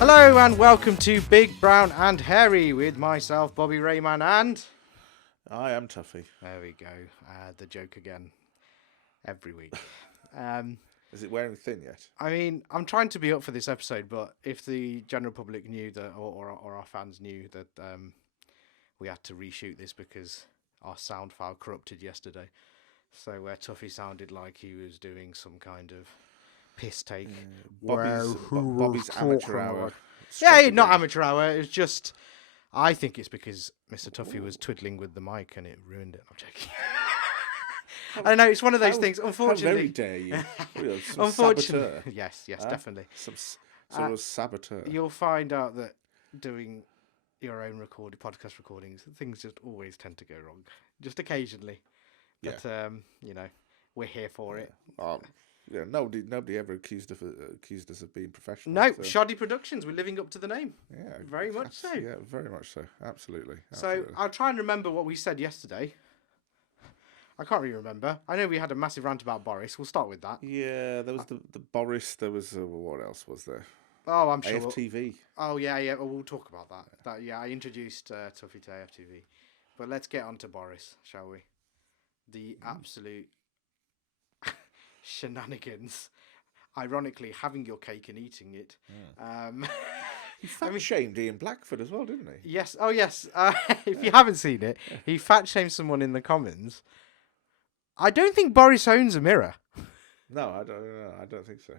Hello and welcome to Big, Brown and Hairy with myself, Bobby Rayman, and... I am Tuffy. There we go. The joke again. Every week. Is it wearing thin yet? I mean, I'm trying to be up for this episode, but if the general public knew that, or our fans knew that we had to reshoot this because our sound file corrupted yesterday. So where Tuffy sounded like he was doing some kind of piss take. Bobby's amateur hour. Yeah, not amateur hour. It was just... I think it's because Mr. Tuffy was twiddling with the mic and it ruined it. I'm joking. I don't know. It's one of those things. Unfortunately, how very dare you? Unfortunately, saboteur. yes, definitely. Some sort of saboteur. You'll find out that doing your own podcast recordings, things just always tend to go wrong. Just occasionally, but we're here for it. Yeah, nobody ever accused us of being professional. No, so. Shoddy Productions. We're living up to the name. Yeah, very much so. Yeah, very much so. Absolutely. So I'll try and remember what we said yesterday. I can't really remember. I know we had a massive rant about Boris. We'll start with that. Yeah, there was the Boris. There was what else was there? Oh, I'm sure. AFTV. Oh yeah. Well, we'll talk about that. I introduced Tuffy to AFTV, but let's get on to Boris, shall we? The absolute shenanigans. Ironically, having your cake and eating it. He fat-shamed Ian Blackford as well, didn't he? Yes. Oh, yes. If you haven't seen it, he fat-shamed someone in the comments. I don't think Boris owns a mirror. No, I don't think so.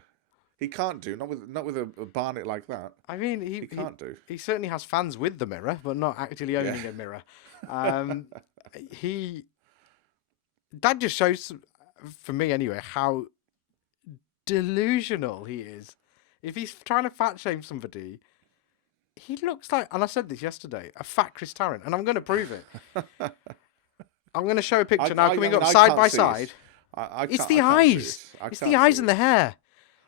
He can't do not with a barnet like that. I mean, he can't do. He certainly has fans with the mirror, but not actually owning a mirror. That just shows, for me anyway, how delusional he is. If he's trying to fat shame somebody, he looks like, and I said this yesterday, a fat Chris Tarrant, and I'm going to prove it. I'm going to show a picture now coming up side by side. It's the eyes. It's the eyes and the hair.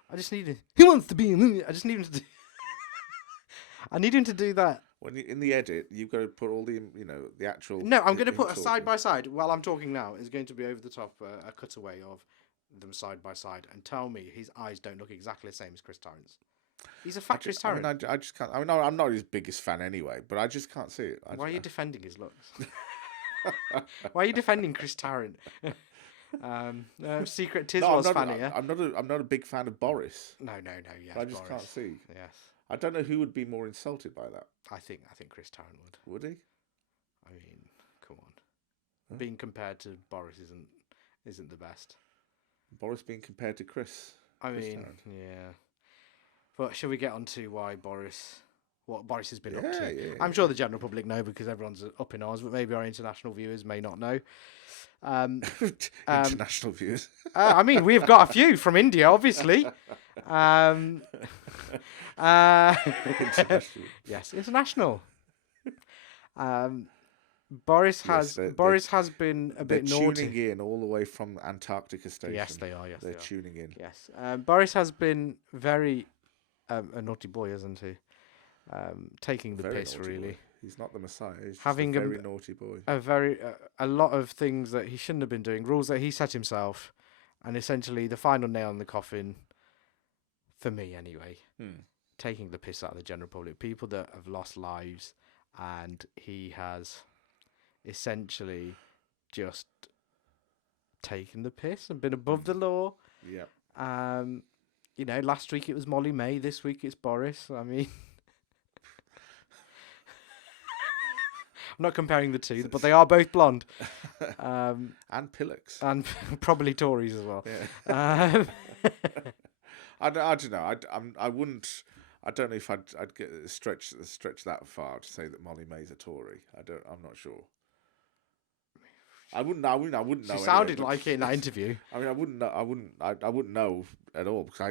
I just need it. Who wants to be in it? I just need him to do... I need him to do that. When you in the edit, you've got to put all the the actual. No, I'm going to put a side by side while I'm talking now. Is going to be over the top a cutaway of them side by side, and tell me his eyes don't look exactly the same as Chris Tarrant's. He's a fat Chris Tarrant. I just can't. I mean, I'm not his biggest fan anyway, but I just can't see it. Why are you defending his looks? Why are you defending Chris Tarrant? Secret Tiz was funnier. I'm not a big fan of Boris. No. Yes, I just can't see. Yes. I don't know who would be more insulted by that. I think Chris Tarrant would. Would he? I mean, come on. Huh? Being compared to Boris isn't the best. Boris being compared to Chris. Tarrant. Yeah. But shall we get on to what Boris has been up to? Yeah. I'm sure the general public know because everyone's up in ours, but maybe our international viewers may not know. International viewers. I mean, we've got a few from India, obviously. Yes, international. Boris has been a bit naughty. They're tuning in all the way from Antarctica Station. Yes, they are. Yes, they're tuning in. Yes, Boris has been very a naughty boy, isn't he? Taking the piss, really. Boy. He's not the Messiah. He's having a very naughty boy. A lot of things that he shouldn't have been doing, rules that he set himself, and essentially the final nail in the coffin, for me anyway, taking the piss out of the general public, people that have lost lives, and he has essentially just taken the piss and been above the law. Yeah. Last week it was Molly May, this week it's Boris. I mean, I'm not comparing the two, but they are both blonde. And Pillocks. And probably Tories as well. Yeah. I don't know. I wouldn't. I don't know if I'd get stretch that far to say that Molly May's a Tory. I'm not sure. I wouldn't know. She sounded like it in that interview. I mean, I wouldn't know at all because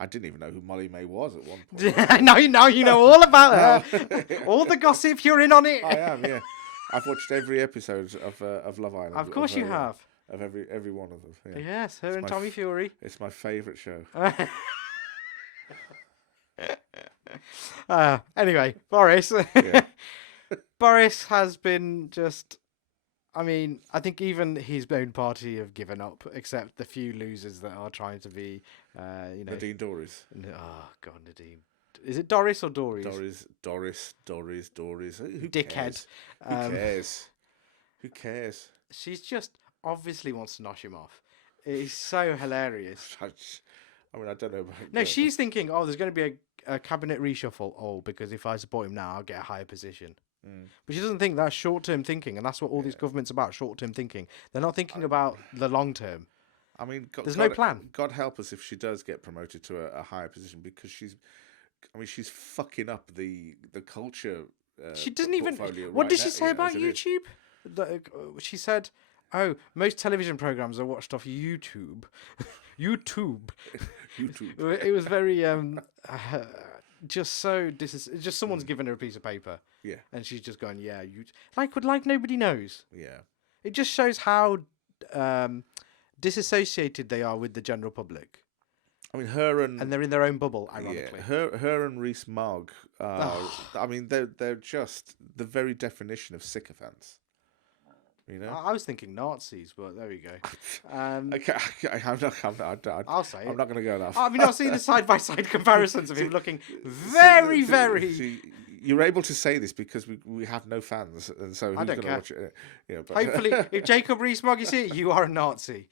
I didn't even know who Molly May was at one point. Now you know all about her. All the gossip, you're in on it. I am, yeah. I've watched every episode of Love Island. Of course you have. Of every one of them. Yeah. Yes, her and Tommy Fury. It's my favourite show. Anyway, Boris. Yeah. Boris has been just... I mean, I think even his own party have given up, except the few losers that are trying to be, Nadine Dorries. Oh, God, Nadine. Is it Doris or Doris? Doris. Who Dickhead. cares? Who cares? Who cares? She's just obviously wants to nosh him off. It's so hilarious. I mean, I don't know. About, No, she's thinking, oh, there's going to be a cabinet reshuffle. Oh, because if I support him now, I'll get a higher position. But she doesn't think that's short-term thinking, and that's what all these governments about, short-term thinking. They're not thinking about the long-term. I mean, there's no plan. God help us if she does get promoted to a higher position, because she's fucking up the culture. She doesn't even. What did she say about YouTube? She said, "Oh, most television programs are watched off YouTube." YouTube. It was very just so. This is just someone's given her a piece of paper. Yeah. And she's just going, yeah, like nobody knows. Yeah. It just shows how disassociated they are with the general public. I mean, her and they're in their own bubble, ironically. Yeah, her and Rees Mogg. I mean, they're just the very definition of sycophants. You know, I was thinking Nazis, but there we go. Okay, I'll say it. I'm not going to go enough. Have you not seen the side-by-side comparisons of him looking very, very... You're able to say this because we have no fans, and so who's going to watch it? You know, but... Hopefully, if Jacob Rees-Mogg is here, you are a Nazi.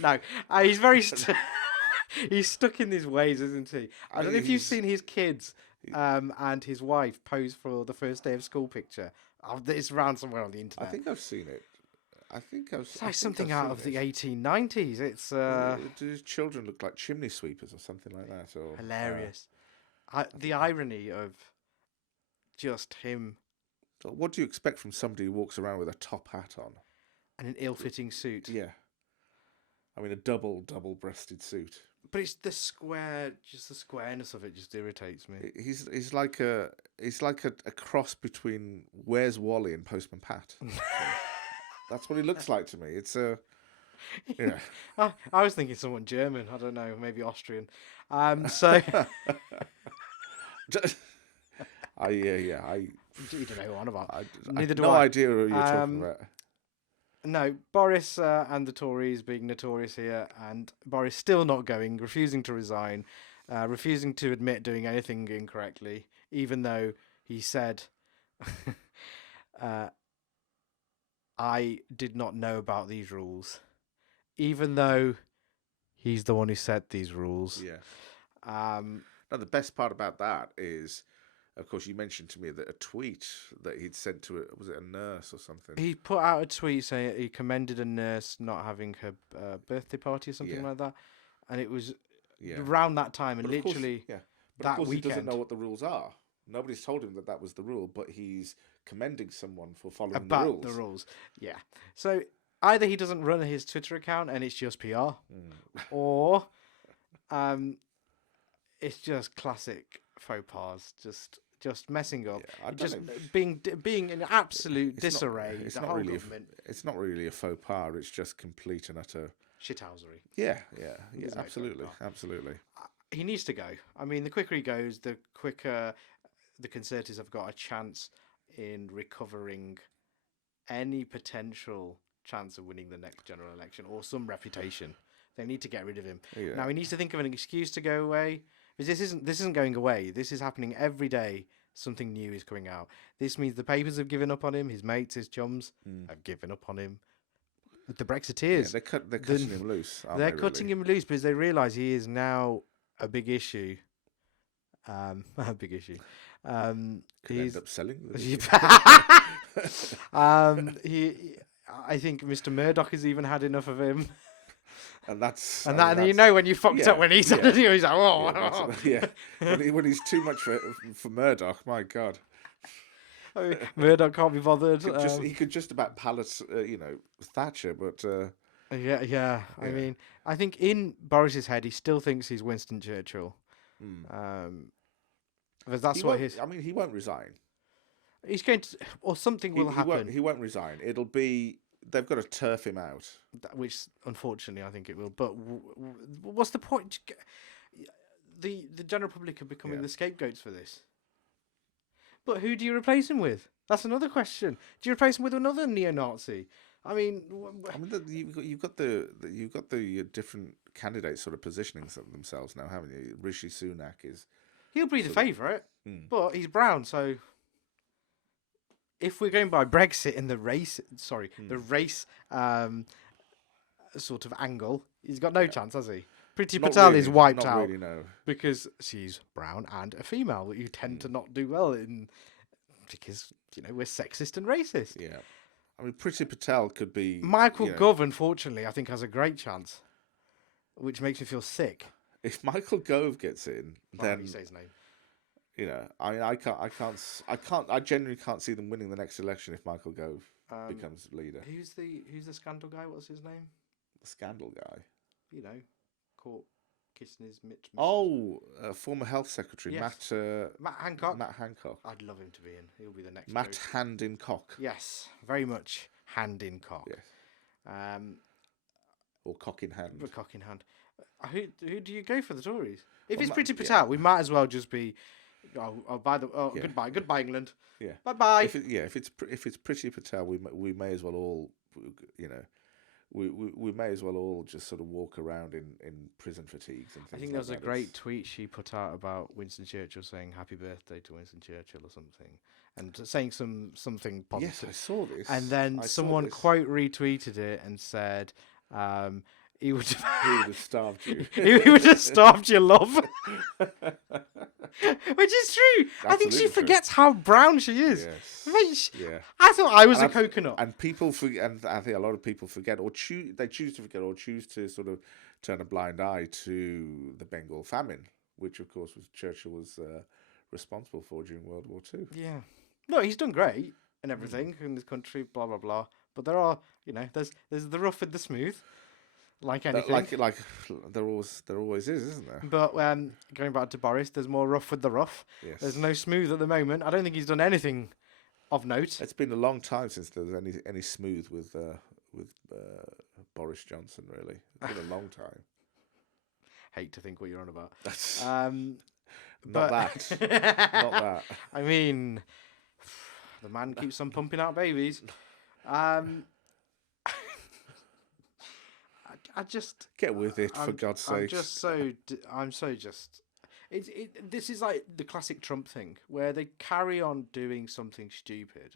No, he's very... he's stuck in his ways, isn't he? I don't know if you've seen his kids and his wife pose for the first day of school picture. It's around somewhere on the internet. I think I've seen it. It's like something out of the 1890s. It's do his children look like chimney sweepers or something like that? Or hilarious. The irony of just him. So what do you expect from somebody who walks around with a top hat on and an ill-fitting suit? Yeah, I mean a double-breasted suit. But it's the squareness of it just irritates me. He's like a cross between Where's Wally and Postman Pat. So that's what he looks like to me. It's I was thinking someone German. I don't know, maybe Austrian. I You don't know who I'm on about. Neither do I. No idea who you're talking about. No, Boris and the Tories being notorious here, and Boris still not going, refusing to resign, refusing to admit doing anything incorrectly, even though he said, I did not know about these rules, even though he's the one who set these rules. Yeah. Now, the best part about that is, of course, you mentioned to me that a tweet that he'd sent to was it a nurse or something? He put out a tweet saying he commended a nurse not having her birthday party or something like that, and it was around that time, and literally that weekend. He doesn't know what the rules are. Nobody's told him that was the rule, but he's commending someone for following the rules. Yeah. So either he doesn't run his Twitter account and it's just PR, or it's just classic faux pas, just messing up, just being in absolute disarray. It's not really a faux pas. It's just complete and utter shithousery. Yeah, absolutely. He needs to go. I mean, the quicker he goes, the quicker the Conservatives have got a chance in recovering any potential chance of winning the next general election or some reputation. They need to get rid of him. Yeah. Now he needs to think of an excuse to go away. Because this isn't going away. This is happening every day. Something new is coming out. This means the papers have given up on him. His mates, his chums, have given up on him. The Brexiteers, they're cutting him loose. They're cutting him loose because they realise he is now a big issue. A big issue. Could end up selling. I think Mr. Murdoch has even had enough of him. And that's you know when you fucked up when he's he's like, oh, when he's too much for Murdoch, my God. I mean, Murdoch can't be bothered. He could just about pallet, Thatcher, but I mean, I think in Boris's head, he still thinks he's Winston Churchill. Because that's what his. I mean, he won't resign. He's going to, or something will happen. He won't resign. It'll be. They've got to turf him out. Which, unfortunately, I think it will. But what's the point? The general public are becoming the scapegoats for this. But who do you replace him with? That's another question. Do you replace him with another neo-Nazi? I mean, you've got the different candidates sort of positioning themselves now, haven't you? Rishi Sunak is. He'll be the favourite, but he's brown, so if we're going by Brexit in the race, the race sort of angle, he's got no chance, has he? Priti Patel is wiped out really, no. because she's brown and a female that you tend to not do well in because, we're sexist and racist. Yeah. I mean, Priti Patel could be... Michael Gove, unfortunately, I think has a great chance, which makes me feel sick. If Michael Gove gets in, then... You say his name. I genuinely can't see them winning the next election if Michael Gove becomes leader. Who's the scandal guy? What's his name? The scandal guy? Caught kissing his Mitch. Former health secretary, yes. Matt Hancock. Matt Hancock. I'd love him to be in. He'll be the next. Matt Hand in Cock. Yes, very much hand in cock. Yes. Or cock in hand. Or cock in hand. Who do you go for the Tories? If it's Priti Patel, we might as well just be. Goodbye, England. Yeah. Bye. If it's Priti Patel, we may as well all, we may as well all just sort of walk around in prison fatigues and things. I think there was a great tweet she put out about Winston Churchill saying "Happy Birthday" to Winston Churchill or something, and saying something positive. Yes, I saw this. And then someone quote retweeted it and said, he would have starved you. He would have starved your love. Which is true. Absolutely I think she forgets how brown she is. Yes. I thought I was a coconut. And people forget, and I think a lot of people forget, or choose to forget, or choose to sort of turn a blind eye to the Bengal famine, which of course Churchill was responsible for during World War II. Yeah. No, he's done great and everything in this country, blah blah blah. But there are, there's the rough and the smooth. Like anything, like there always is, isn't there? But going back to Boris, there's more rough with the rough. Yes. There's no smooth at the moment. I don't think he's done anything of note. It's been a long time since there was any smooth with Boris Johnson. Really, it's been a long time. Hate to think what you're on about. Not that. I mean, the man keeps on pumping out babies. I just get with it, for God's sake. This is like the classic Trump thing where they carry on doing something stupid,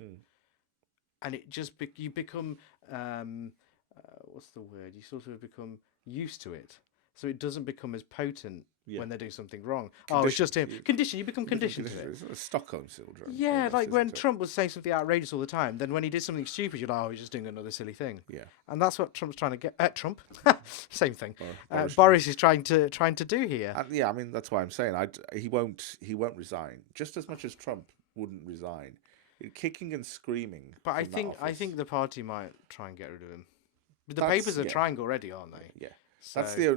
and it just you become what's the word? You sort of become used to it, so it doesn't become as potent when they do something wrong. It's just him. You become conditioned to it. It's a Stockholm syndrome. Yeah, like when Trump was saying something outrageous all the time, then when he did something stupid, you're like, he's just doing another silly thing. Yeah. And that's what Trump's trying to get. Trump? Same thing. Boris is trying to do here. I mean, that's why I'm saying he won't resign. Just as much as Trump wouldn't resign. Kicking and screaming. But I think the party might try and get rid of him. But the papers are trying already, aren't they? Yeah. So, that's the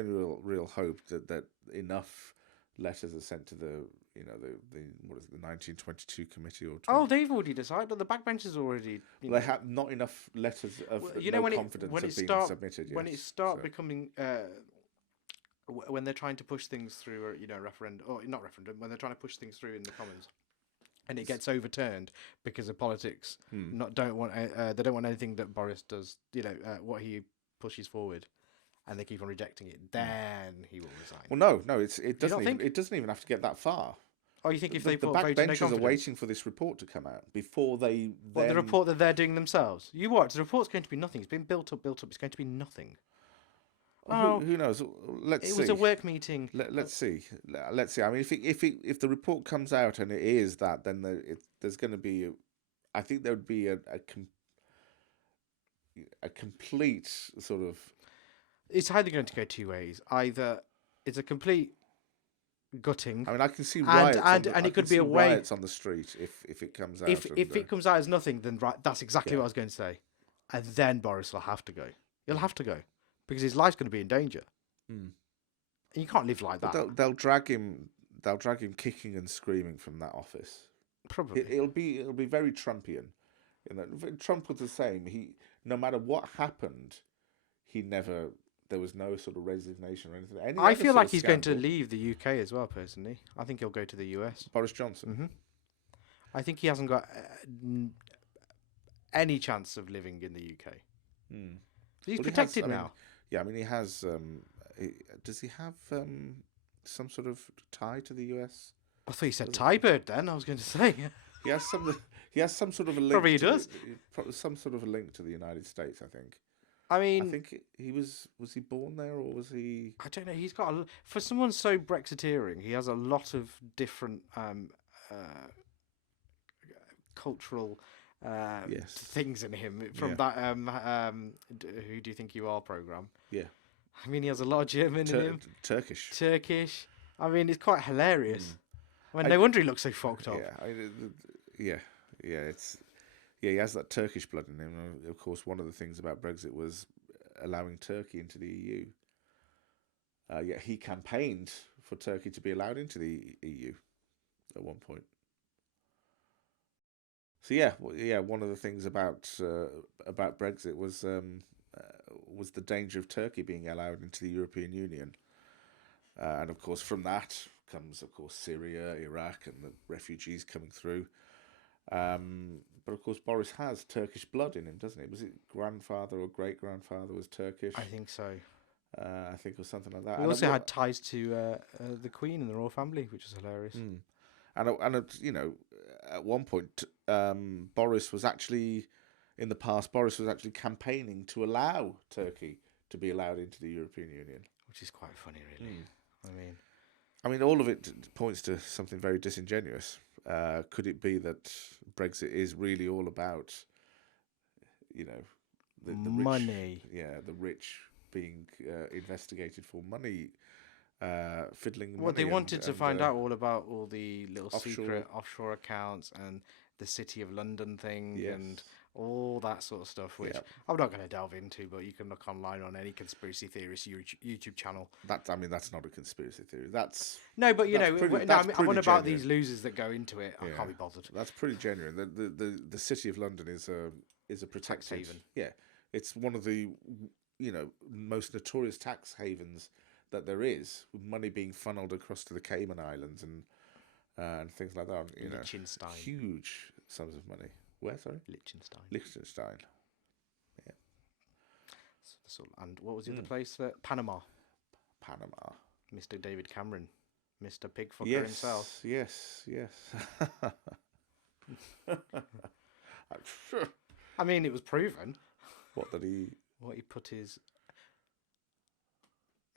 only real hope that enough letters are sent to the 1922 committee or. They've already decided. The backbenchers already. They have not enough letters of confidence have been submitted. Yes. When it starts becoming, when they're trying to push things through, referendum or not referendum, when they're trying to push things through in the Commons, and it gets overturned because the politics they don't want anything that Boris does. What he pushes forward. And they keep on rejecting it, then he will resign. Well, no, it doesn't even have to get that far. Oh, you think if the backbenchers are waiting for this report to come out before they? The report that they're doing themselves. You watch. The report's going to be nothing. It's been built up. It's going to be nothing. Who knows? Let's see. It was a work meeting. Let's see. I mean, if the report comes out and it is that, then there's going to be. I think there would be a complete sort of. It's either going to go two ways. Either it's a complete gutting. I mean, I can see riots, and it could be a way riots on the street if it comes out. If it comes out as nothing, then that's exactly what I was going to say. And then Boris will have to go. He'll have to go because his life's going to be in danger. And you can't live like that. They'll drag him. They'll drag him kicking and screaming from that office. Probably. It'll be very Trumpian. Trump was the same. No matter what happened, there was no sort of resignation or anything. I feel like he's going to leave the UK as well, personally. I think he'll go to the US. Boris Johnson? Mm-hmm. I think he hasn't got any chance of living in the UK. Mm. He's Well, protected now. He has. Does he have some sort of tie to the US? I thought you said Thai bird then. I was going to say. He has some. He has some sort of a link. Probably he does. Some sort of a link to the United States, I think. I mean, I think he was he born there, or was he? I don't know. He's got for someone so Brexiteering, he has a lot of different cultural things in him from that Who Do You Think You Are program. Yeah. I mean, he has a lot of German in him. Turkish. I mean, it's quite hilarious. I mean, no wonder he looks so fucked up. Yeah. He has that Turkish blood in him. And of course, one of the things about Brexit was allowing Turkey into the EU. Yet he campaigned for Turkey to be allowed into the EU at one point. So one of the things about Brexit was the danger of Turkey being allowed into the European Union, and of course from that comes Syria, Iraq, and the refugees coming through. But of course Boris has Turkish blood in him, doesn't he? Was it grandfather or great grandfather was Turkish? I think so. I think it was something like that. He also had ties to the Queen and the royal family, which is hilarious. And at one point, Boris was actually campaigning to allow Turkey to be allowed into the European Union, which is quite funny, really. I mean, all of it points to something very disingenuous. Could it be that Brexit is really all about, the money? Rich, the rich being investigated for money. Fiddling. Well, they wanted to find out all about all the little secret offshore accounts and the City of London thing and all that sort of stuff, which I'm not going to delve into, but you can look online on any conspiracy theorist YouTube channel. That's not a conspiracy theory. I'm on about these losers that go into it. I can't be bothered. That's pretty genuine. The City of London is a protected tax haven. Yeah, it's one of the most notorious tax havens that there is, with money being funneled across to the Cayman Islands and things like that. Liechtenstein. Huge sums of money. Where, sorry? Liechtenstein. Yeah. And what was the other place? Panama. Panama. Mr. David Cameron. Mr. Pigfucker himself. Yes. I mean, it was proven. What he put his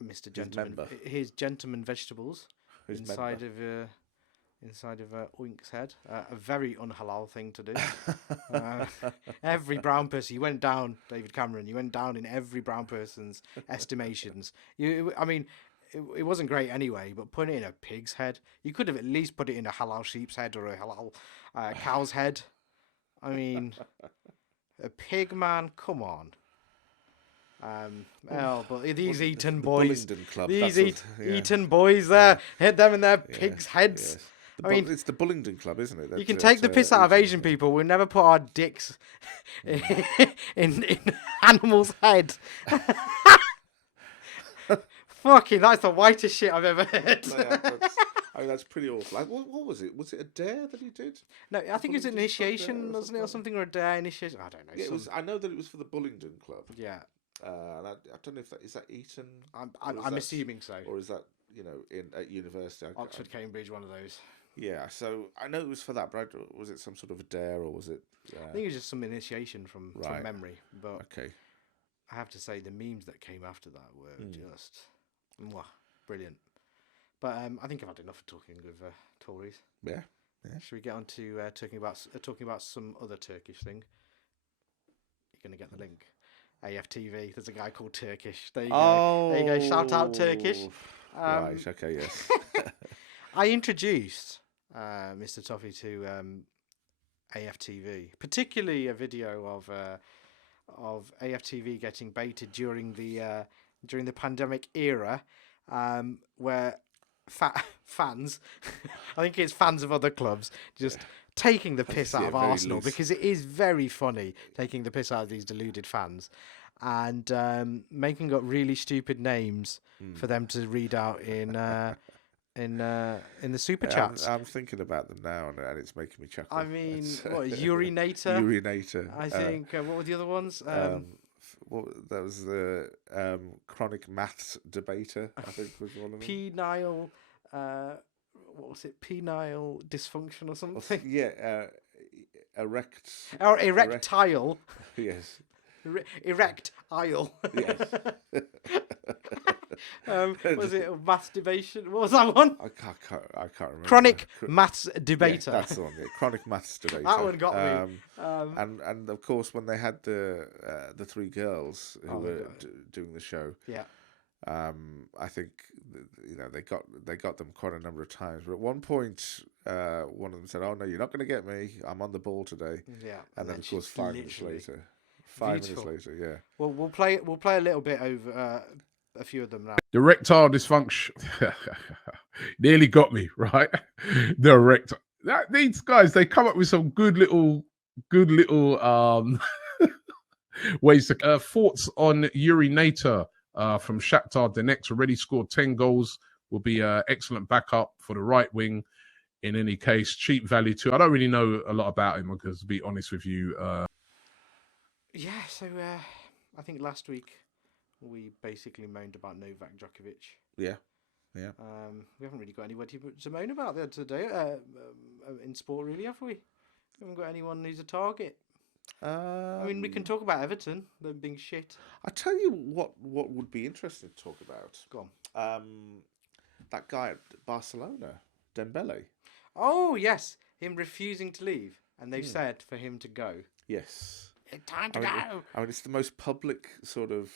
Mr. Gentleman, his gentleman vegetables inside of Oink's head. A very unhalal thing to do. Every brown person, you went down, David Cameron. You went down in every brown person's estimations. It wasn't great anyway. But putting it in a pig's head, you could have at least put it in a halal sheep's head or a halal cow's head. I mean, a pig, man. Come on. But these Eton boys, Eton boys there, hit them in their pigs' heads. Yes. It's the Bullingdon Club, isn't it? You can take the piss out of Asian people. We'll never put our dicks in animals' heads. Fucking, that's the whitest shit I've ever heard. That's pretty awful. What was it? Was it a dare that he did? No, I think it was an initiation, wasn't it, or something, or a dare initiation? I don't know. Yeah, it was. I know that it was for the Bullingdon Club. Yeah. And I don't know if is that Eton. I'm assuming so. Or is that at university? Oxford, Cambridge, one of those. Yeah, so I know it was for that, but was it some sort of a dare, or was it? I think it was just some initiation from memory. But okay, I have to say the memes that came after that were just brilliant. But I think I've had enough of talking with Tories. Yeah. Should we get on to talking about some other Turkish thing? You're gonna get the link. AFTV. There's a guy called Turkish. There you go. There you go. Shout out Turkish. Right. Okay. Yes. I introduced Mr. Tuffy to AFTV, particularly a video of AFTV getting baited during the pandemic era, where fans, I think it's fans of other clubs, just taking the piss out of Arsenal, because it is very funny taking the piss out of these deluded fans and making up really stupid names for them to read out in in the super chats. I'm thinking about them now, and it's making me chuckle. I mean, what, urinator? Urinator. I think. What were the other ones? That was the chronic maths debater, I think was one of them. Penile. What was it? Penile dysfunction or something? Yeah. Erect. Or erectile. Yes. Erect aisle. Yes. Was it masturbation? What was that one? I can't remember. Chronic maths debater. Yeah, that's the one. Yeah. Chronic maths debater. That one got me. And of course when they had the three girls who were doing the show. Yeah. I think they got them quite a number of times. But at one point, one of them said, "Oh no, you're not going to get me. I'm on the ball today." Yeah. And then of course 5 minutes later. 5 minutes later, yeah. Well, we'll play a little bit over a few of them now. The erectile dysfunction nearly got me, right? The erectile. These guys, they come up with some good little ways to thoughts on urinator from Shakhtar Donetsk. Already scored 10 goals. Will be excellent backup for the right wing. In any case, cheap value too. I don't really know a lot about him because, to be honest with you. Yeah, so I think last week we basically moaned about Novak Djokovic. Yeah. We haven't really got anyone to moan about there today in sport, really, have we? We haven't got anyone who's a target. I mean, we can talk about Everton, them being shit. I tell you what would be interesting to talk about. Go on. That guy at Barcelona, Dembele. Oh, yes. Him refusing to leave. And they've said for him to go. Yes. It's time to go. I mean, it's the most public sort of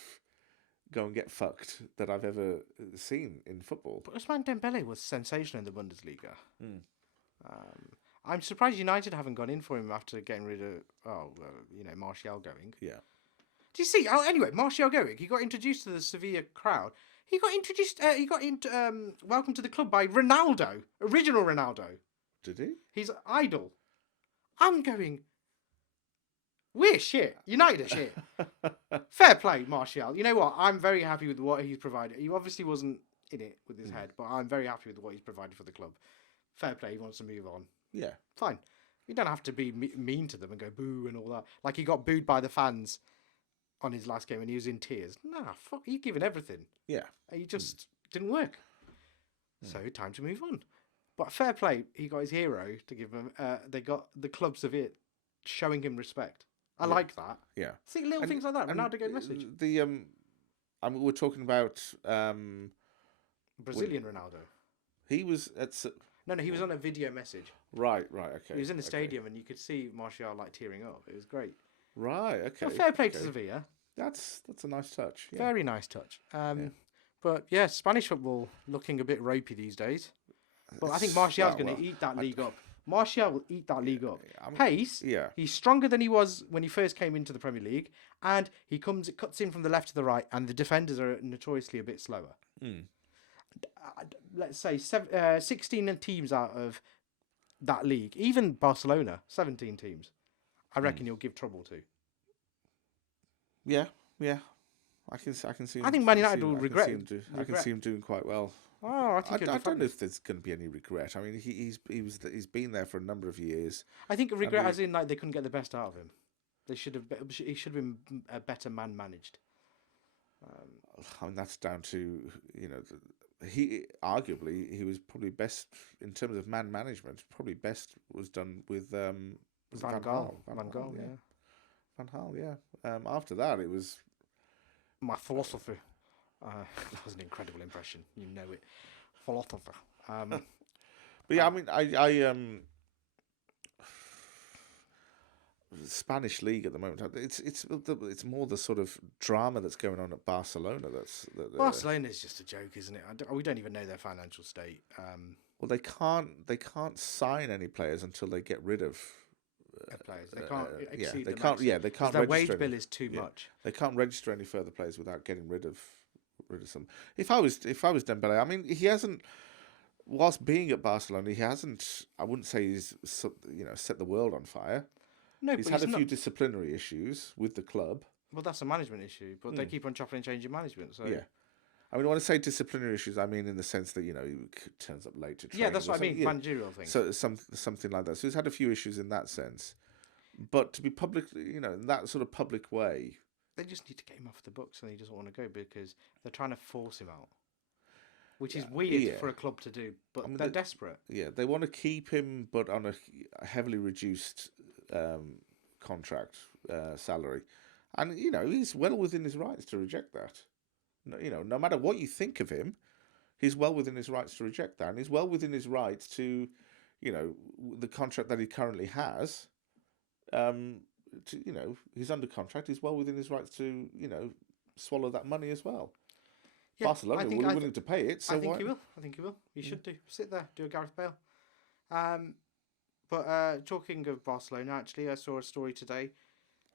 go and get fucked that I've ever seen in football. But Ousmane Dembele was sensational in the Bundesliga. I'm surprised United haven't gone in for him after getting rid of, Martial going. Yeah. Do you see? Oh, anyway, Martial going. He got introduced to the Sevilla crowd. He got welcomed to the club by Ronaldo, original Ronaldo. Did he? He's idol. I'm going. We're shit. United are shit. Fair play, Martial. You know what? I'm very happy with what he's provided. He obviously wasn't in it with his head, but I'm very happy with what he's provided for the club. Fair play. He wants to move on. Yeah. Fine. You don't have to be mean to them and go boo and all that. Like he got booed by the fans on his last game and he was in tears. Nah, fuck. He's given everything. Yeah. He just didn't work. So time to move on. But fair play. He got his hero to give him. They got the clubs of it showing him respect. I like that. Yeah. See little things like that. Ronaldo gave message. We're talking about Brazilian Ronaldo. He was at. No, he was on a video message. Right, okay. He was in the stadium and you could see Martial like tearing up. It was great. Right, okay. Well, fair play to Sevilla. That's a nice touch. Yeah. Very nice touch. But yeah, Spanish football looking a bit ropey these days. But I think Martial's going to eat that league up. Martial will eat that league up. Pace, he's stronger than he was when he first came into the Premier League, and it cuts in from the left to the right, and the defenders are notoriously a bit slower. Let's say 16 teams out of that league, even Barcelona, 17 teams, I reckon he'll give trouble to. Yeah. I can see him. I think Man United will regret. I can see him doing quite well. Oh, I think I don't know if there's going to be any regret. I mean, he's been there for a number of years. I think regret as in like they couldn't get the best out of him. He should have been a better man managed. I mean, that's down to he arguably he was probably best in terms of man management. Probably best was done with Van Gaal. Van Gaal, yeah. After that, it was my philosophy. That was an incredible impression. You know it. Philosopher. But yeah, I mean, I Spanish league at the moment. It's more the sort of drama that's going on at Barcelona. Barcelona is just a joke, isn't it? We don't even know their financial state. Well, they can't sign any players until they get rid of players. They can't exceed they can't. Yeah, they can't. Their wage bill is too much. They can't register any further players without getting rid of some. If I was Dembele, I mean, he hasn't. Whilst being at Barcelona, he hasn't. I wouldn't say he's set the world on fire. No, he's had a few disciplinary issues with the club. Well, that's a management issue, but they keep on chopping and changing management. So yeah, I mean, when I say disciplinary issues, I mean in the sense that, he turns up late to training. Yeah, that's what I mean, Yeah. managerial things. So something like that. So he's had a few issues in that sense. But to be publicly, in that sort of public way... They just need to get him off the books, and he doesn't want to go because they're trying to force him out. Which is weird for a club to do, but they're desperate. Yeah, they want to keep him, but on a heavily reduced contract salary. And, he's well within his rights to reject that. No matter what you think of him, he's well within his rights to reject that. And he's well within his rights to, the contract that he currently has. He's under contract. He's well within his rights to, swallow that money as well. Yeah, Barcelona were willing to pay it. So I think he will. He should do. Sit there, do a Gareth Bale. But talking of Barcelona, actually, I saw a story today.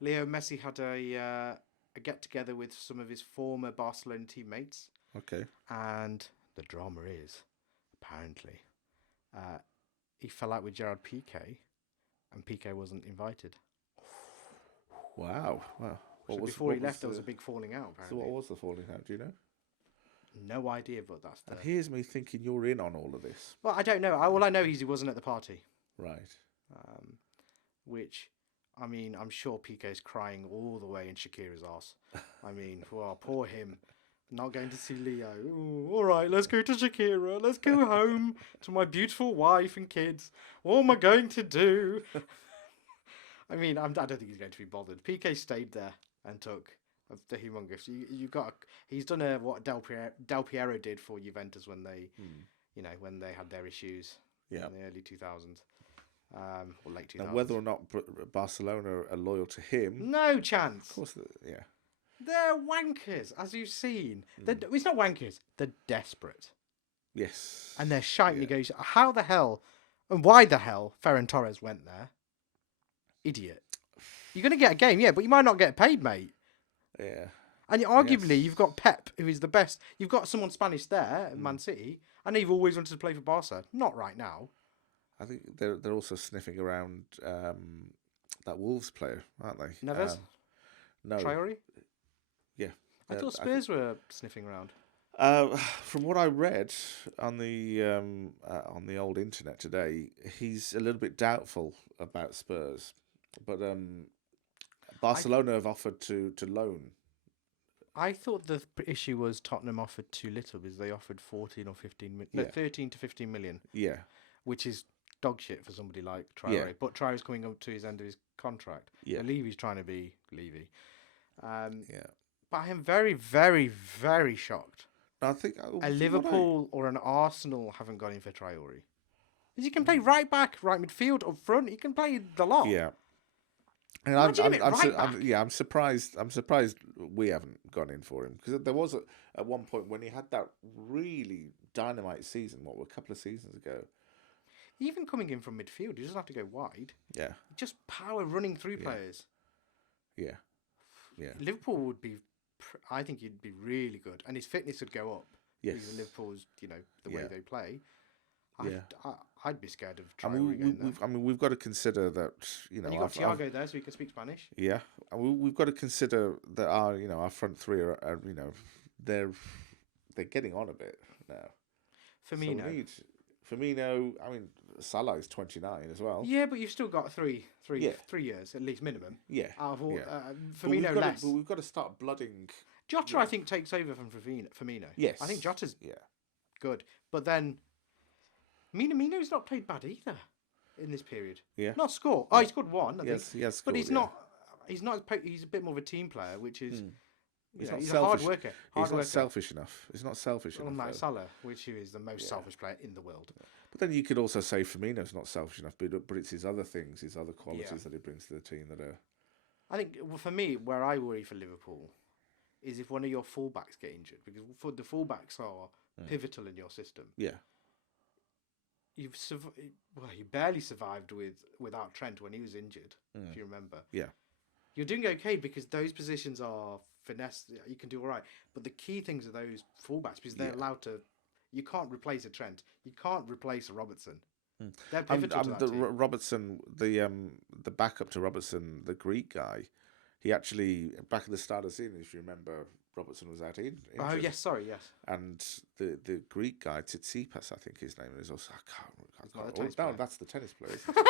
Leo Messi had a get-together with some of his former Barcelona teammates. Okay. And the drama is, apparently, he fell out with Gerard Piqué, and Piqué wasn't invited. Wow. So before he left, there was a big falling out, apparently. So what was the falling out, do you know? No idea, but that's And here's me thinking you're in on all of this. Well, I don't know. All I know is he wasn't at the party. Right. Which, I mean, I'm sure Piqué's crying all the way in Shakira's arse. I mean, well, poor him. Not going to see Leo. Ooh, all right, let's go to Shakira. Let's go home to my beautiful wife and kids. What am I going to do? I mean, I don't think he's going to be bothered. Piqué stayed there and took the humongous. He's done what Del Piero did for Juventus when they, when they had their issues in the early 2000s, or late 2000s. Now, whether or not Barcelona are loyal to him, no chance. Of course, they're wankers, as you've seen. It's not wankers. They're desperate. Yes. And they're shite negotiators. How the hell and why the hell Ferran Torres went there? Idiot. You're going to get a game, but you might not get paid, mate. Yeah. And arguably, you've got Pep, who is the best. You've got someone Spanish there at Man City, and they've always wanted to play for Barca. Not right now. I think they're also sniffing around that Wolves player, aren't they? Neves? No. Traore? Yeah. I thought Spurs were sniffing around. From what I read on the old internet today, he's a little bit doubtful about Spurs, but Barcelona have offered to loan. I thought the issue was Tottenham offered too little because they offered 14 or 15 million. No, 13 to 15 million. Yeah. Which is dog shit for somebody like Traore. Yeah. But Traore's coming up to his end of his contract. Yeah. And Levy's trying to be Levy. But I am very, very, very shocked. I think a Liverpool or an Arsenal haven't gone in for Traore. Because he can play right back, right midfield, up front. He can play the lot. Yeah. And I'm surprised. I'm surprised we haven't gone in for him because there was at one point when he had that really dynamite season. A couple of seasons ago. Even coming in from midfield, he doesn't have to go wide. Yeah. Just power running through players. Yeah. Yeah. Liverpool would be. I think he'd be really good, and his fitness would go up. Yes. Because Liverpool's, the way they play. Yeah. I'd be scared of Traore. We've got to consider that and you've got Thiago there, so he can speak Spanish. Yeah, and we've got to consider that our front three are they're getting on a bit now. Firmino. Firmino. I mean, Salah is 29 as well. Yeah, but you've still got three years at least minimum. Yeah. Firmino less. But we've got to start blooding. Jota, I think, takes over from Firmino. Yes. I think Jota's good, but then. Minamino's not played bad either in this period. Yeah. Not scored. Oh, he scored one, I think. Yes, he has scored, but he's not. He's a bit more of a team player, which is. He's a hard worker. He's not selfish enough. He's not selfish enough. Unlike Salah, which is the most selfish player in the world. But then you could also say Firmino's not selfish enough, but it's his other things, his other qualities that he brings to the team that are. I think for me, where I worry for Liverpool is if one of your fullbacks get injured, because the fullbacks are pivotal in your system. Yeah. You barely survived without Trent when he was injured, if you remember. Yeah. You're doing okay because those positions are finesse. You can do all right. But the key things are those fullbacks because they're allowed to... You can't replace a Trent. You can't replace a Robertson. They're pivotal to that team. Robertson, the backup to Robertson, the Greek guy, he actually, back at the start of the season, if you remember, Robertson was out injured. Oh yes, sorry, yes. And the Greek guy Tsitsipas, I think his name is also. That's the tennis player. Isn't it?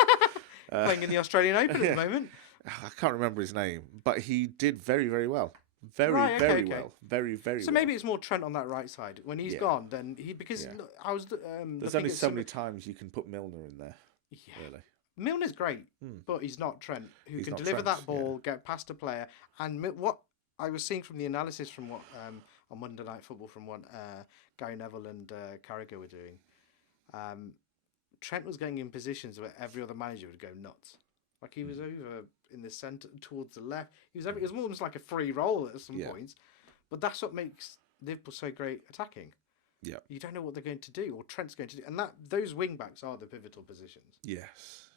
Playing in the Australian Open at the moment. I can't remember his name, but he did very, very well. Very well. Very, very well. So maybe it's more Trent on that right side. When he's gone, then look, I was. There's only so many times you can put Milner in there. Yeah. Really. Milner's great, but he's not Trent, who can deliver that ball, get past a player. And what I was seeing from the analysis from what on Monday Night Football from what Gary Neville and Carragher were doing, Trent was going in positions where every other manager would go nuts. Like he was over in the centre towards the left. It was almost like a free roll at some points. But that's what makes Liverpool so great attacking. Yeah. You don't know what they're going to do or Trent's going to do. And those wing backs are the pivotal positions. Yes.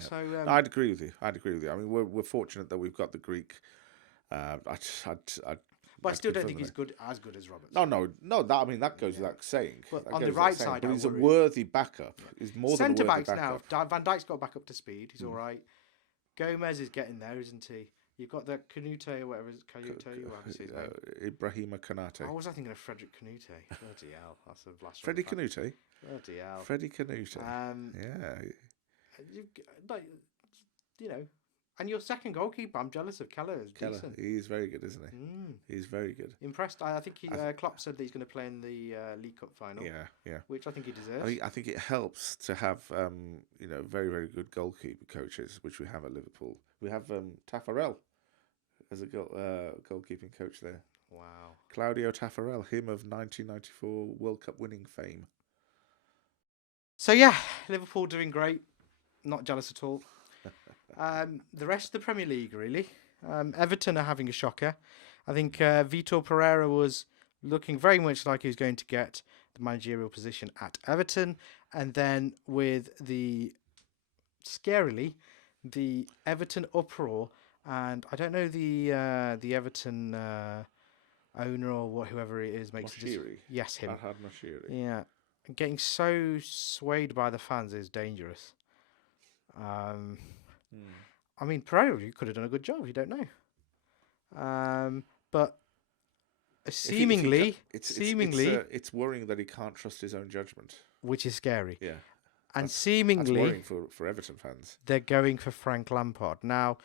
So I'd agree with you. I mean, we're fortunate that we've got the Greek. But I still don't think he's as good as Roberts. No. That goes without saying. But on the right side, but he's a worthy backup. He's more than a worthy backup. Centre backs now. Van Dijk's got back up to speed. He's all right. Gomez is getting there, isn't he? You've got that Canute or whatever. Ibrahima Konate. What was I thinking of Frederick Canute? Bloody hell, that's a blast. Freddie Canute. Bloody hell. Freddie Canute. And your second goalkeeper, I'm jealous of Keller. Decent. He's very good, isn't he? He's very good. Impressed. I think Klopp said that he's going to play in the League Cup final. Yeah. Which I think he deserves. I think it helps to have very, very good goalkeeper coaches, which we have at Liverpool. We have Taffarel as a goalkeeping coach there. Wow. Claudio Taffarel, him of 1994 World Cup winning fame. So yeah, Liverpool doing great. Not jealous at all. The rest of the Premier League, really. Everton are having a shocker. I think Vitor Pereira was looking very much like he was going to get the managerial position at Everton. And then with scarily, the Everton uproar, and I don't know the Everton owner or whoever it is makes Moshiri. Yes, him. Farhad Moshiri. Yeah. Getting so swayed by the fans is dangerous. I mean, Pereira could have done a good job. You don't know. But seemingly, it's worrying that he can't trust his own judgment, which is scary. Yeah, and that's seemingly worrying for Everton fans. They're going for Frank Lampard now.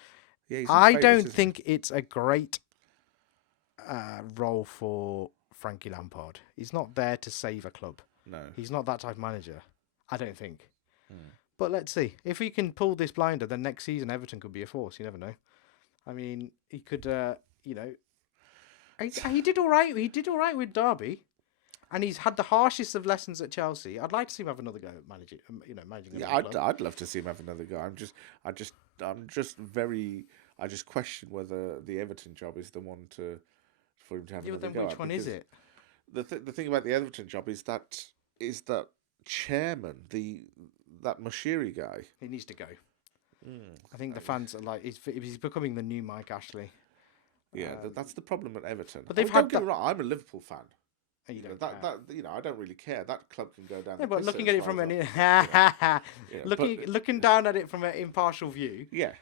Yeah, I don't think it's a great role for Frankie Lampard. He's not there to save a club. No, he's not that type of manager. I don't think. But let's see. If he can pull this blinder, then next season Everton could be a force. You never know. I mean, he could, he did all right. He did all right with Derby, and he's had the harshest of lessons at Chelsea. I'd like to see him have another go at managing. Yeah, I'd love to see him have another go. I just question whether the Everton job is the one for him to have another go. Which one is it? The thing about the Everton job is that chairman, that Moshiri guy. He needs to go. I think the fans are like, he's becoming the new Mike Ashley. Yeah, that's the problem at Everton. But they've don't get me wrong, I'm a Liverpool fan. And I don't really care. That club can go down. Yeah, but looking at it from looking down at it from an impartial view. Yeah.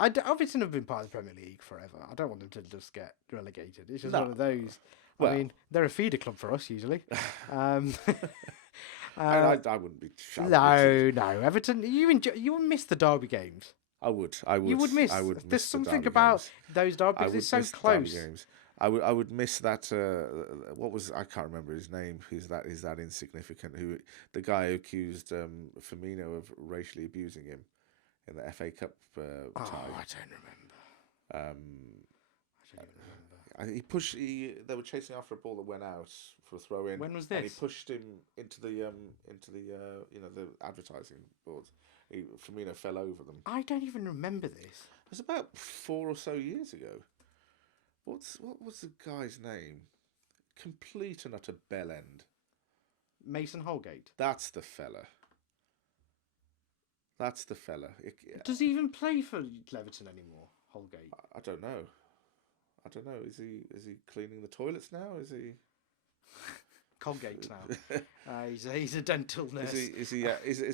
Everton have been part of the Premier League forever. I don't want them to just get relegated. It's just one of those. Well, I mean, they're a feeder club for us usually. I wouldn't be. No, Everton. You miss the Derby games. I would. You would miss. There's something about those Derby games. It's so close. I would miss that. What was, I can't remember his name. Is that insignificant? The guy who accused Firmino of racially abusing him in the FA Cup tie. I don't remember. I don't remember. They were chasing after a ball that went out for a throw in. When was this? And he pushed him into the the advertising boards. Firmino fell over them. I don't even remember this. It was about 4 or so years ago. What was the guy's name? Complete and utter bell end. Mason Holgate. That's the fella. Does he even play for Everton anymore? Holgate. I don't know. Is he cleaning the toilets now? Is he? Colgate now. He's a dental nurse. Is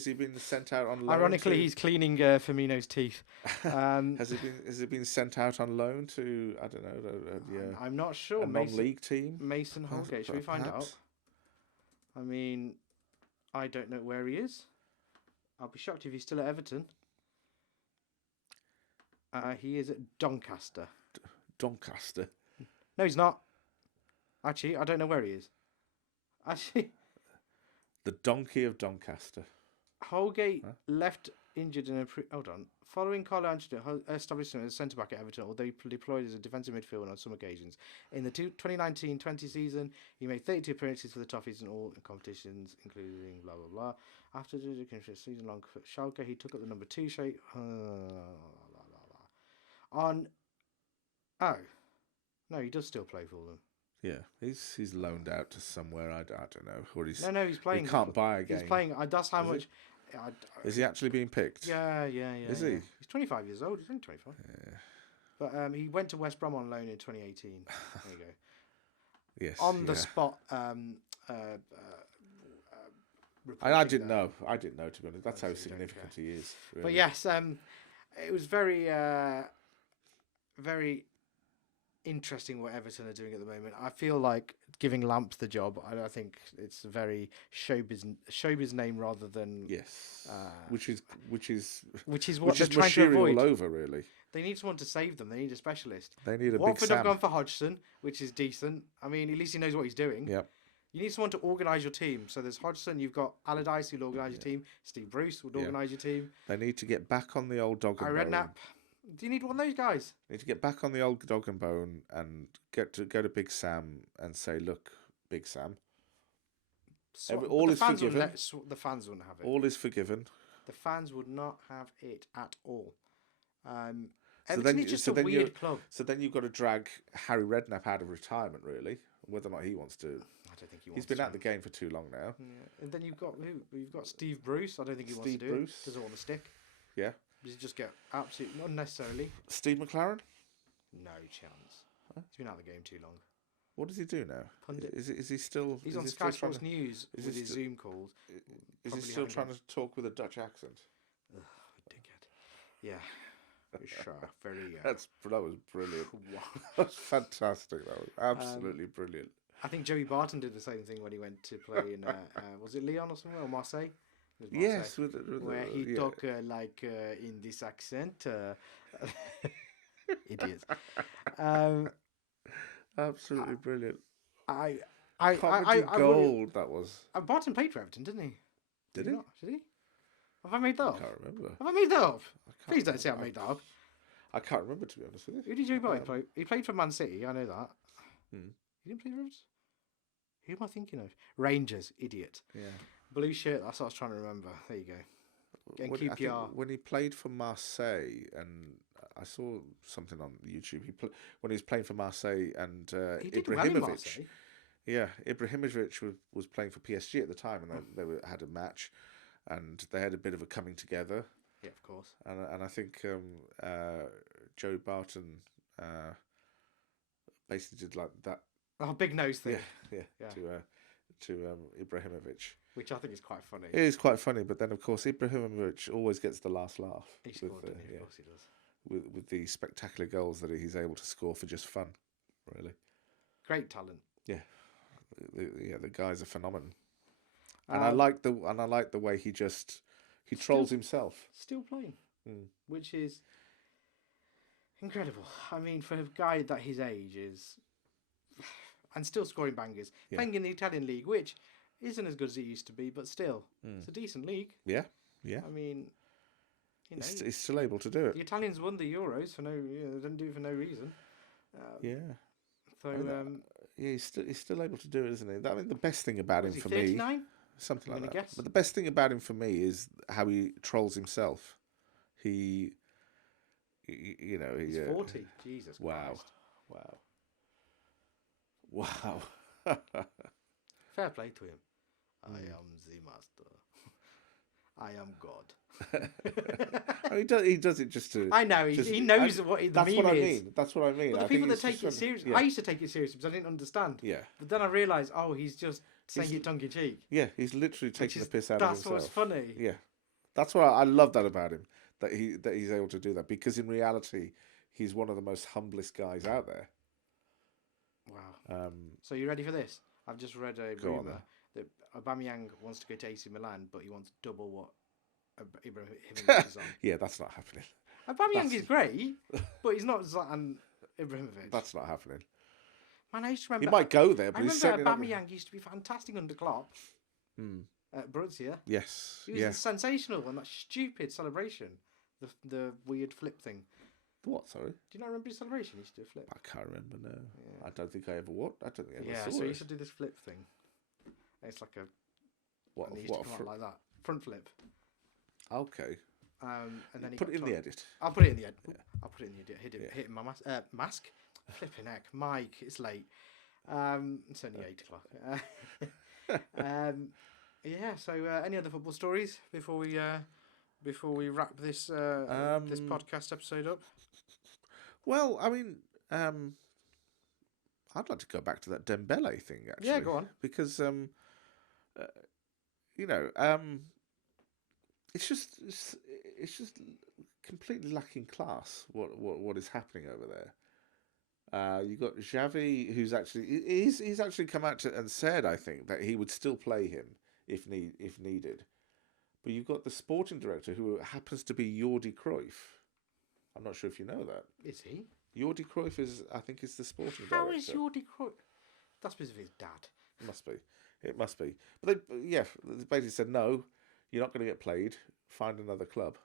he been sent out on loan? Ironically, he's cleaning Firmino's teeth. Has he been sent out on loan to, I don't know, I'm not sure. a non-league team? Mason Holgate. Should we find out? I mean, I don't know where he is. I'll be shocked if he's still at Everton. He is at Doncaster. Doncaster? No, he's not. Actually, I don't know where he is. Actually, the Donkey of Doncaster. Holgate left injured in a hold on. Following Carlo Ancelotti established him as centre back at Everton, although he deployed as a defensive midfielder on some occasions. In the 2019-20 season, he made 32 appearances for the Toffees in all competitions, including blah blah blah. After the season-long Schalke, he took up the number 2 shape. No, he does still play for them. Yeah, he's loaned out to somewhere. I don't know. Or he's he's playing. He can't buy a game. He's playing. That's how much. Is he actually being picked? Yeah. Is he? He's 25 years old. He's only 25. Yeah. But he went to West Brom on loan in 2018. There you go. Yes. On the spot. I didn't know. To be honest, that's how significant he is. Really. But yes, it was very, very interesting what Everton are doing at the moment. I feel like giving Lamp the job. I think it's a very showbiz name rather than which is what they're trying to avoid. All over, really. They need someone to save them. They need a specialist. They need a Watford big Sam. have gone for Hodgson, which is decent. I mean, at least he knows what he's doing. Yep. You need someone to organise your team. So there's Hodgson, you've got Allardyce who'll organise your team. Steve Bruce will organise your team. They need to get back on the old dog and bone. Redknapp. Do you need one of those guys? Need to get back on the old dog and bone and go to Big Sam and say, look, Big Sam. All is forgiven. The fans wouldn't have it. All is forgiven. The fans would not have it at all. Everton is just a weird club. So then you've got to drag Harry Redknapp out of retirement, really. Whether or not he wants to. I don't think he wants to. He's been out of the game for too long now. Yeah. And then you've got who? You've got Steve Bruce. I don't think he wants to do it. Doesn't want to stick. Yeah. Does he just get absolutely unnecessarily? Steve McLaren? No chance. He's been out of the game too long. What does he do now? Pundit. Is he still? He's on Sky Sports News with his Zoom calls. Is he still trying to talk with a Dutch accent? Ugh, dickhead. Yeah. Sure. Very. That was brilliant. That was fantastic. That was absolutely brilliant. I think Joey Barton did the same thing when he went to play in was it Lyon or somewhere or Marseille? Yes, where he talked like in this accent. Idiots. Absolutely brilliant. I gold that was. Barton played for Everton, didn't he? Did he? Not? Did he? Have I made that up? I can't remember. Have I made that up? Please don't say I made that up. I can't remember, to be honest with you. Who did Joey Barton play? He played for Man City. I know that. He didn't play for Everton. Who am I thinking of? Rangers, idiot. Yeah. Blue shirt. That's what I was trying to remember. There you go. Getting QPR. When he played for Marseille, and I saw something on YouTube. When he was playing for Marseille, and he did well in Marseille. Yeah, Ibrahimovic was playing for PSG at the time, and they had a match, and they had a bit of a coming together. Yeah, of course. And I think Joe Barton basically did like that. Oh, big nose thing. Yeah. To Ibrahimovic, which I think is quite funny. It is quite funny, but then of course Ibrahimovic always gets the last laugh. He scored, of course he does. With the spectacular goals that he's able to score for just fun, really. Great talent. Yeah, the guy's a phenomenon, and I like the way he trolls himself. Still playing, which is incredible. I mean, for a guy that his age is. And still scoring bangers. Yeah. Playing in the Italian league, which isn't as good as it used to be, but still, it's a decent league. Yeah. I mean, he's still able to do it. The Italians won the Euros they didn't do it for no reason. So he's still able to do it, isn't he? I mean, the best thing about him for 39? me, something like that. Guess? But the best thing about him for me is how he trolls himself. He's 40. Jesus Christ. Wow. Fair play to him. I am the master. I am God. I mean, he does it just to... I know, he knows what the meme is. That's what I mean. But the people that take it seriously... I used to take it seriously because I didn't understand. Yeah. But then I realised, he's just saying it tongue in cheek. Yeah, he's literally taking the piss out of himself. That's what's funny. Yeah, that's why I love that about him. That he's able to do that, because in reality, he's one of the most humblest guys out there. Wow. So you ready for this? I've just read a rumour that Aubameyang wants to go to AC Milan, but he wants double what Ibrahimovic is on. Yeah, that's not happening. Aubameyang is great, but he's not Zlatan Ibrahimovic. That's not happening. Man, I used to remember. He might go there, but I he's remember certainly Aubameyang used to be fantastic under Klopp at Borussia. Yes. He was sensational on that stupid celebration, the weird flip thing. What? Sorry. Do you not remember his celebration? He used to do a flip. I can't remember. No. Yeah. I don't think I ever. What? I don't think I ever saw so it. he used to do this flip thing. It's like a. What? And he used to come out like that. Front flip. Okay. And then he put it in the edit. I'll put it in the edit. Yeah. I'll put it in the edit. Hit my mask. Flipping heck, Mike, it's late. It's only 8 o'clock. Yeah. So, any other football stories before we wrap this this podcast episode up? Well, I mean, I'd like to go back to that Dembele thing, actually. Yeah, go on. Because it's just completely lacking class. What is happening over there? You got Xavi, who's actually he's actually come out and said, I think, that he would still play him if needed. But you've got the sporting director, who happens to be Jordi Cruyff. I'm not sure if you know that. Is he? Jordi Cruyff is the sporting director. How is Jordi Cruyff? That's because of his dad. It must be. But they basically said, no, you're not going to get played. Find another club.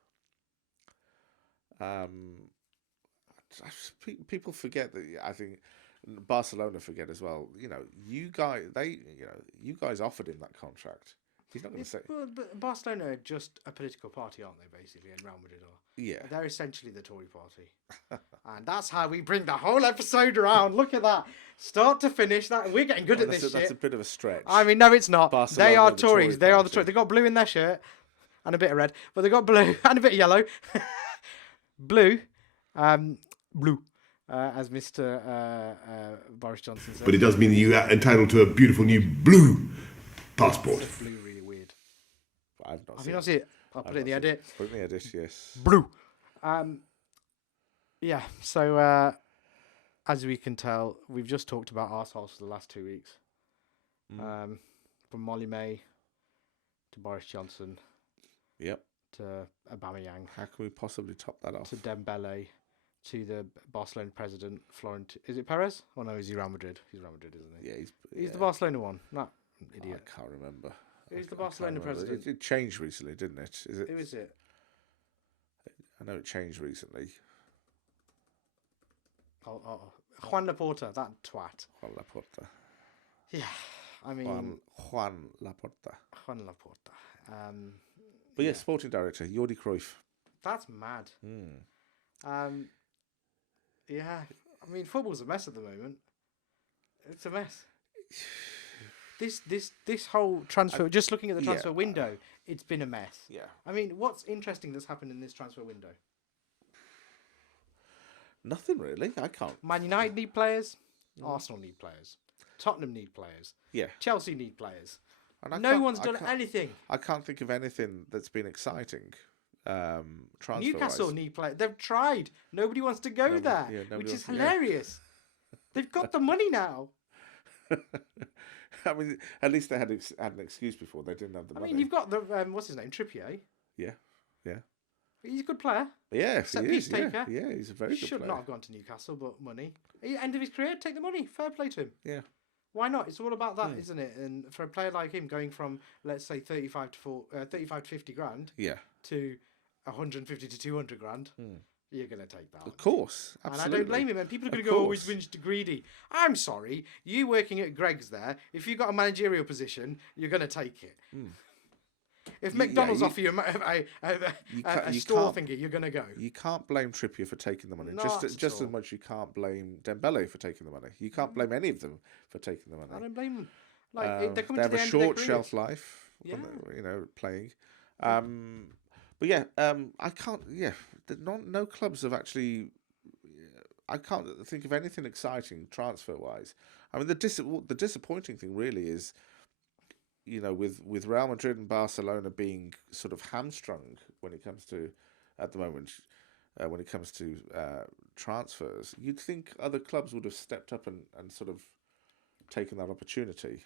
People forget that. I think Barcelona forget as well. You guys offered him that contract. He's not going to say. But Barcelona are just a political party, aren't they? Basically, and Real Madrid are. Yeah, they're essentially the Tory party, and that's how we bring the whole episode around. Look at that, start to finish. That we're getting good at this shit. That's a bit of a stretch. I mean, no, it's not. Barcelona, they are Tories. They are the party. Tories. They got blue in their shirt and a bit of red, but they got blue and a bit of yellow. Blue. As Mr. Boris Johnson said. But it does mean that you are entitled to a beautiful new blue passport. Blue, really weird. I've not Have seen you not seen it? I'll put it in the edit. Put it in the edit, yes. Blue. Yeah, so as we can tell, we've just talked about arseholes for the last 2 weeks. From Molly May to Boris Johnson. Yep. To Aubameyang. How can we possibly top that off? To Dembele. To the Barcelona president, Florent. Is it Perez? Oh no, he's Real Madrid. He's Real Madrid, isn't he? Yeah, he's the Barcelona one. That idiot. I can't remember. Who's the Barcelona president? It changed recently, didn't it? Who is it? I know it changed recently. Oh, Juan Laporta, that twat. Juan Laporta. Yeah, I mean Juan Laporta. Juan Laporta. But yeah, sporting director Jordi Cruyff. That's mad. Yeah, I mean football's a mess at the moment. It's a mess. This whole transfer, just looking at the transfer window, it's been a mess. Yeah. I mean, what's interesting that's happened in this transfer window? Nothing really. I can't. Man United need players. Arsenal need players. Tottenham need players. Yeah. Chelsea need players. And no one's done anything. I can't think of anything that's been exciting. Newcastle need players. They've tried. Nobody wants to go there, which is hilarious. They've got the money now. I mean, at least they had an excuse before. They didn't have the money. I mean, you've got the what's his name, Trippier. Yeah. He's a good player. Yeah, he is. Taker. Yeah, he's a very good player. He should not have gone to Newcastle, but money. End of his career, take the money. Fair play to him. Yeah. Why not? It's all about that, isn't it? And for a player like him, going from let's say 35 to 50 grand, to 150 to 200 grand, you're going to take that. Of course, absolutely. And I don't blame him. And people are going to go, always whinge to greedy. I'm sorry, you working at Greg's there, if you've got a managerial position, you're going to take it. If McDonald's offer you a store thingy, you're going to go. You can't blame Trippier for taking the money. Just as much you can't blame Dembele for taking the money. You can't blame any of them for taking the money. I don't blame them. Like they're coming they to the have end a of their short shelf life. Yeah. When playing. But yeah, I can't. Yeah, no clubs have actually. I can't think of anything exciting transfer wise. I mean, the disappointing thing really is with Real Madrid and Barcelona being sort of hamstrung when it comes to, at the moment, when it comes to transfers, you'd think other clubs would have stepped up and sort of taken that opportunity.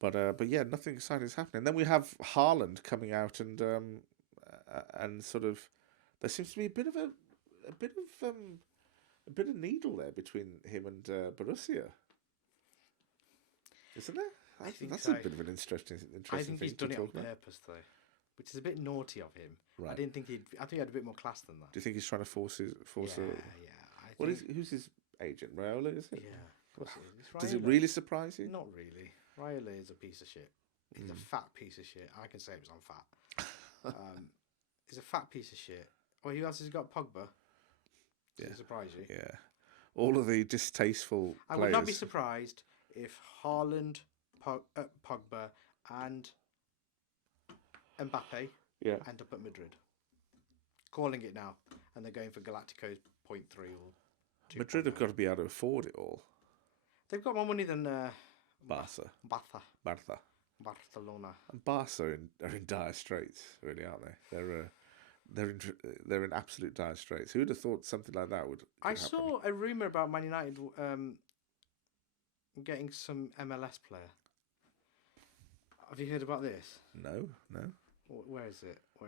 But yeah, nothing exciting is happening. Then we have Haaland coming out and sort of, there seems to be a bit of needle there between him and Borussia, isn't there? I think that's so. a bit of an interesting I think thing he's done to it on talk about. purpose, though, which is a bit naughty of him. Right. I think he had a bit more class than that. Do you think he's trying to force Yeah. who's his agent? Raiola, is it? Yeah, of course it is. Does it Raiola- really surprise you? Not really. Raiola is a piece of shit. He's a fat piece of shit. I can say it was on fat. He's a fat piece of shit. Well, who else has got? Pogba. Does it surprise you? Yeah. All of the distasteful I players. would not be surprised if Haaland, Pogba, and Mbappe end up at Madrid. Calling it now, and they're going for Galacticos 0.3 or 2. Madrid have got to be able to afford it all. They've got more money than Barca. Barcelona. And Barca are in dire straits, really, aren't they? They're in absolute dire straits. Who would have thought something like that would I happen? saw a rumor about Man United getting some MLS player. Have you heard about this? No. Where is it? I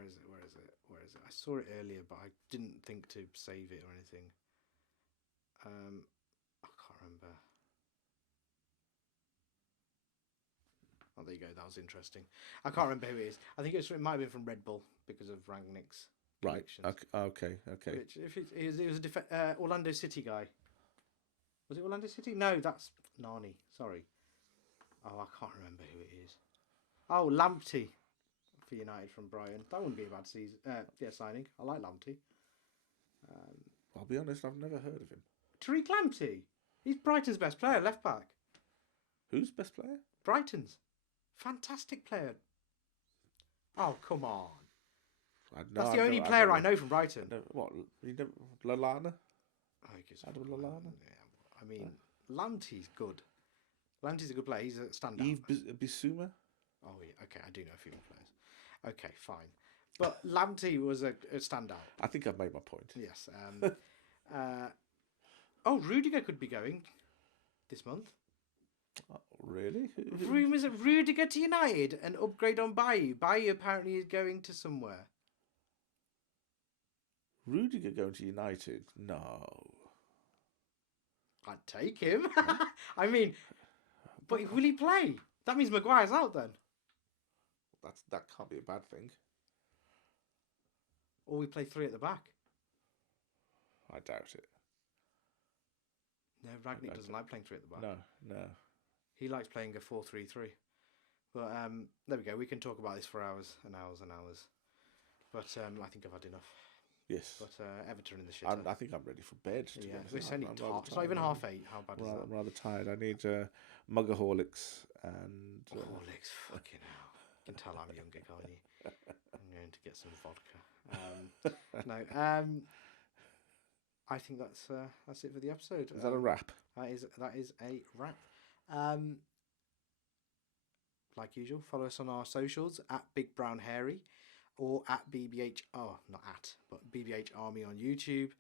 saw it earlier, but I didn't think to save it or anything. I can't remember. Oh, there you go. That was interesting. I can't remember who it is. I think it might have been from Red Bull because of Rangnick's Right. connections. Okay. Which, if it was a Orlando City guy. Was it Orlando City? No, that's Nani. Sorry. Oh, I can't remember who it is. Oh, Lamptey for United from Brighton. That wouldn't be a bad signing. I like Lamptey. I'll be honest, I've never heard of him. Tariq Lamptey. He's Brighton's best player, left back. Who's best player? Brighton's. Fantastic player. Oh, come on. That's the only player I know from Brighton. What? Lallana? Oh, he gives Adam Lallana? Yeah. I mean, Lamptey's good. Lamptey's a good player. He's a standout. Yves Bissouma? Oh, yeah. Okay, I do know a few more players. Okay, fine. But Lamptey was a standout. I think I've made my point. Yes. Rudiger could be going this month. Oh, really? Rumours of Rudiger to United, an upgrade on Bailly. Bailly apparently is going to somewhere. Rudiger going to United? No. I'd take him. I mean, but will he play? That means Maguire's out then. That can't be a bad thing. Or we play 3 at the back. I doubt it. No, Ragnick doesn't like playing 3 at the back. No. He likes playing a 4-3-3. But there we go. We can talk about this for hours and hours and hours. But I think I've had enough. Yes. But Everton in the shit. I think I'm ready for bed. Yeah, it's only it's not even 8:30. How bad is that? I'm rather tired. I need Mugaholics and... Horlicks, fucking hell. You can tell I'm younger, can't you? I'm going to get some vodka. I think that's it for the episode. Is that a wrap? That is a wrap. Like usual, follow us on our socials at Big Brown Hairy or at BBHarmy on YouTube.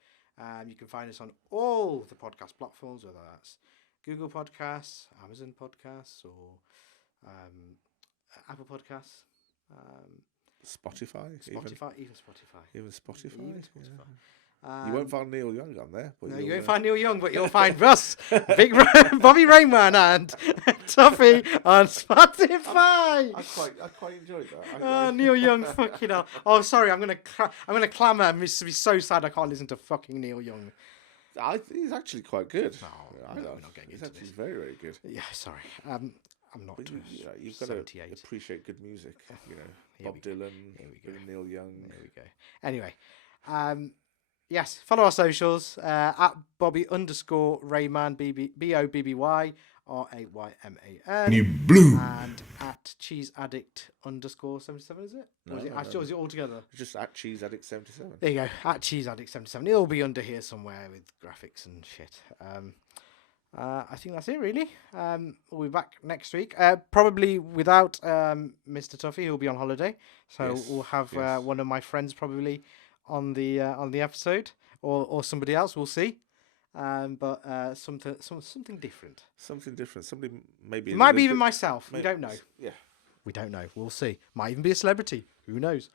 You can find us on all the podcast platforms, whether that's Google Podcasts, Amazon Podcasts, or Apple Podcasts. Spotify? Even Spotify? You won't find Neil Young on there. But no, you won't find Neil Young, but you'll find us, Bobby Rayman and Tuffy on Spotify. I quite enjoyed that. Neil Young, fucking hell. Oh, sorry, I'm gonna clamour. I'm just be so sad I can't listen to fucking Neil Young. He's actually quite good. No, we're not getting He's into actually this. very, very good. Yeah, sorry. I'm not. But you've got to 78. appreciate good music. You know, Here Bob we go. Dylan, Here we go. Neil Young. There we go. Anyway, yes, follow our socials at Bobby_Rayman BOBBY RAYMAN You blew. and at CheeseAddict_77. Is it? No, Or is it? no, Actually, is it all together? Just at Cheese Addict 77. There you go. At CheeseAddict77. It'll be under here somewhere with graphics and shit. I think that's it, really. We'll be back next week. Probably without Mr. Tuffy, who'll be on holiday. So Yes, we'll have yes. one of my friends probably on the episode, or somebody else. We'll see. But something different. Something different. Somebody maybe. It a might be little even bit- myself. We may- don't know. Yeah. We don't know. We'll see. Might even be a celebrity. Who knows?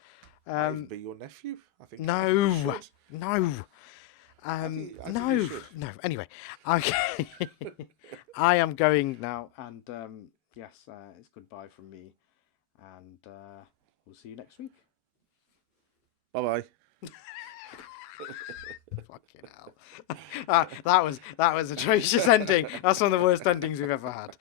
Might even be your nephew. I think. No, I think you should. no. I think No, you should. no. Anyway, okay. I am going now, and yes, it's goodbye from me, and we'll see you next week. Bye bye. Fucking hell. That was atrocious ending. That's one of the worst endings we've ever had.